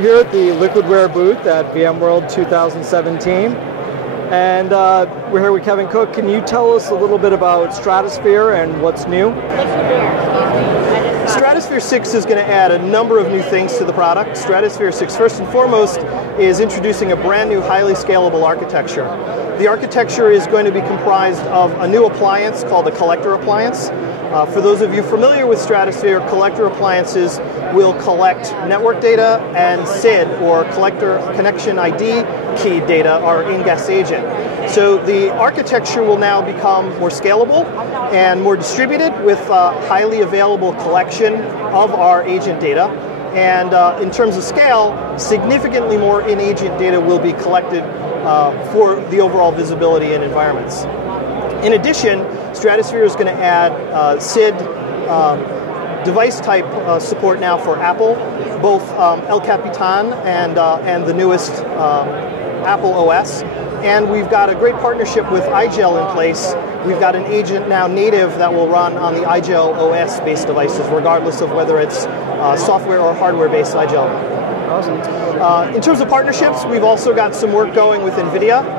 we're here at the Liquidware booth at VMworld 2017, and we're here with Kevin Cook. Can you tell us a little bit about Stratusphere and what's new? Stratusphere 6 is going to add a number of new things to the product. Stratusphere 6, first and foremost, is introducing a brand new highly scalable architecture. The architecture is going to be comprised of a new appliance called a collector appliance. For those of you familiar with Stratusphere, collector appliances will collect network data and SID, or collector connection ID key data, or in-guest agent. So the architecture will now become more scalable and more distributed with a highly available collection of our agent data. And in terms of scale, significantly more in-agent data will be collected for the overall visibility in environments. In addition, Stratusphere is going to add SID device type support now for Apple, both El Capitan and the newest Apple OS. And we've got a great partnership with iGel in place. We've got an agent now native that will run on the iGel OS-based devices, regardless of whether it's software or hardware-based iGel. Awesome. In terms of partnerships, we've also got some work going with NVIDIA.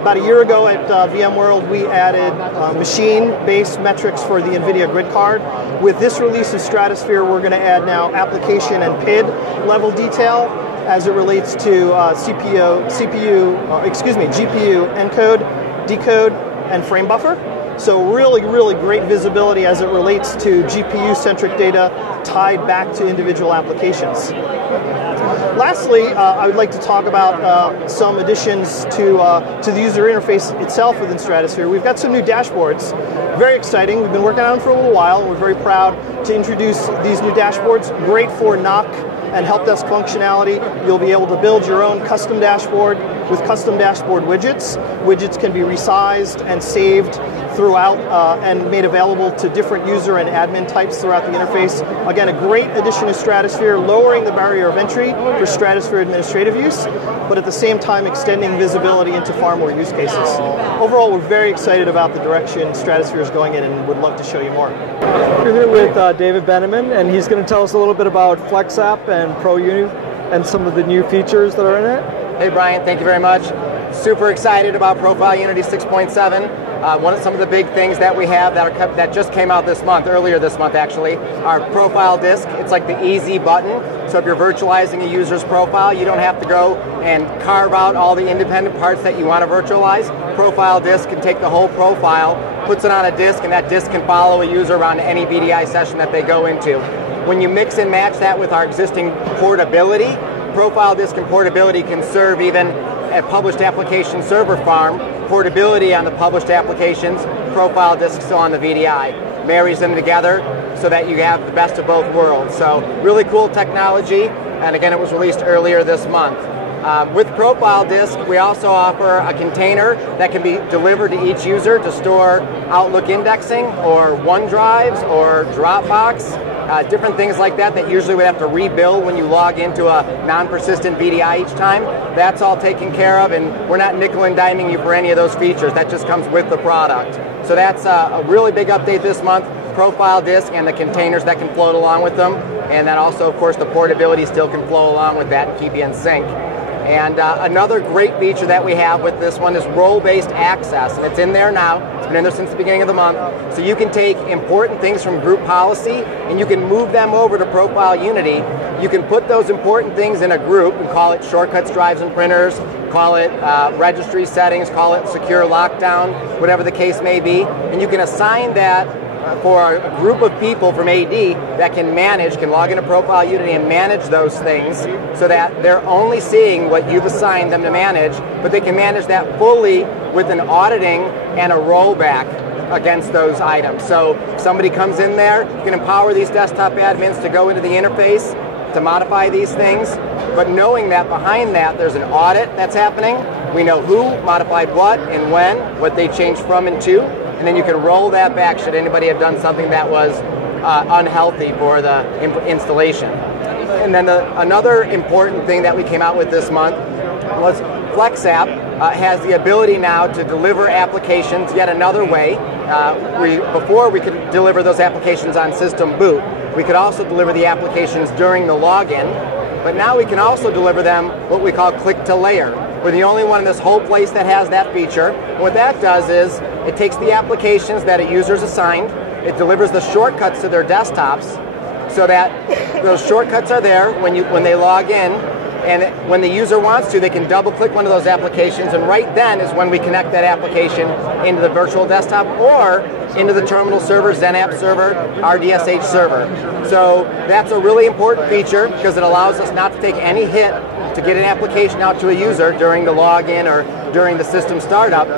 About a year ago at VMworld, we added machine-based metrics for the NVIDIA grid card. With this release of Stratusphere, we're going to add now application and PID level detail as it relates to GPU encode, decode, and frame buffer. So really, really great visibility as it relates to GPU-centric data tied back to individual applications. Lastly, I would like to talk about some additions to the user interface itself within Stratusphere. We've got some new dashboards, very exciting. We've been working on them for a little while. We're very proud to introduce these new dashboards, great for NOC and help desk functionality. You'll be able to build your own custom dashboard with custom dashboard widgets. Widgets can be resized and saved throughout and made available to different user and admin types throughout the interface. Again, a great addition to Stratusphere, lowering the barrier of entry for Stratusphere administrative use, but at the same time extending visibility into far more use cases. Overall, we're very excited about the direction Stratusphere is going in and would love to show you more. We're here with David Benneman, and he's going to tell us a little bit about FlexApp and ProfileUnity and some of the new features that are in it. Hey Brian, thank you very much. Super excited about ProfileUnity 6.7. Some of the big things that we have that just came out this month, earlier this month actually, are Profile Disk. It's like the easy button. So if you're virtualizing a user's profile, you don't have to go and carve out all the independent parts that you want to virtualize. Profile Disk can take the whole profile, puts it on a disk, and that disk can follow a user around any VDI session that they go into. When you mix and match that with our existing portability, Profile Disk and portability can serve even a published application server farm, portability on the published applications, Profile Disk still on the VDI. Marries them together so that you have the best of both worlds. So really cool technology, and again, it was released earlier this month. With Profile Disk, we also offer a container that can be delivered to each user to store Outlook indexing or OneDrives or Dropbox, different things like that that usually would have to rebuild when you log into a non-persistent VDI each time. That's all taken care of, and we're not nickel and diming you for any of those features. That just comes with the product. So that's a really big update this month, Profile Disk and the containers that can float along with them, and then also, of course, the portability still can flow along with that and keep you in sync. And another great feature that we have with this one is role-based access, and it's in there now. It's been in there since the beginning of the month. So you can take important things from group policy and you can move them over to ProfileUnity. You can put those important things in a group and call it shortcuts, drives, and printers, call it registry settings, call it secure lockdown, whatever the case may be. And you can assign that for a group of people from AD that can log into ProfileUnity and manage those things so that they're only seeing what you've assigned them to manage, but they can manage that fully with an auditing and a rollback against those items. So if somebody comes in there, you can empower these desktop admins to go into the interface to modify these things, but knowing that behind that there's an audit that's happening, we know who modified what and when, what they changed from and to, and then you can roll that back should anybody have done something that was unhealthy for the installation. And then another important thing that we came out with this month was FlexApp has the ability now to deliver applications yet another way. Before we could deliver those applications on system boot. We could also deliver the applications during the login. but now we can also deliver them what we call click to layer. We're the only one in this whole place that has that feature. And what that does is it takes the applications that a user's assigned, it delivers the shortcuts to their desktops so that those shortcuts are there when they log in, and when the user wants to, they can double click one of those applications, and right then is when we connect that application into the virtual desktop or into the terminal server, XenApp server, RDSH server. So that's a really important feature because it allows us not to take any hit to get an application out to a user during the login or during the system startup,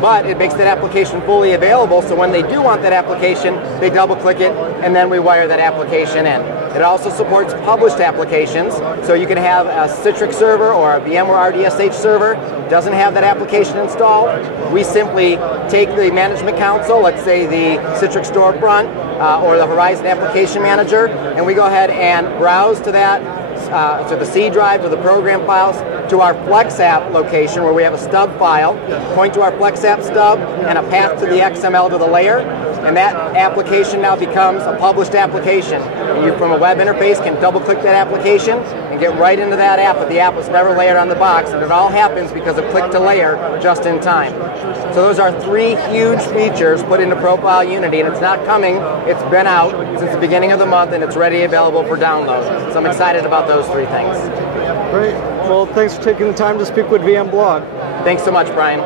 but it makes that application fully available, so when they do want that application, they double click it and then we wire that application in. It also supports published applications, so you can have a Citrix server or a VMware RDSH server, doesn't have that application installed. We simply take the management console, let's say the Citrix storefront or the Horizon application manager, and we go ahead and browse to that, to the C drive, to the program files, to our FlexApp location where we have a stub file, point to our FlexApp stub and a path to the XML to the layer, and that application now becomes a published application. And you, from a web interface, can double click that application and get right into that app, but the app was never layered on the box, and it all happens because of click to layer just in time. So those are three huge features put into ProfileUnity, and it's not coming, it's been out since the beginning of the month, and it's ready available for download. So I'm excited about those three things. Great. Well, thanks for taking the time to speak with VMblog. Thanks so much, Brian.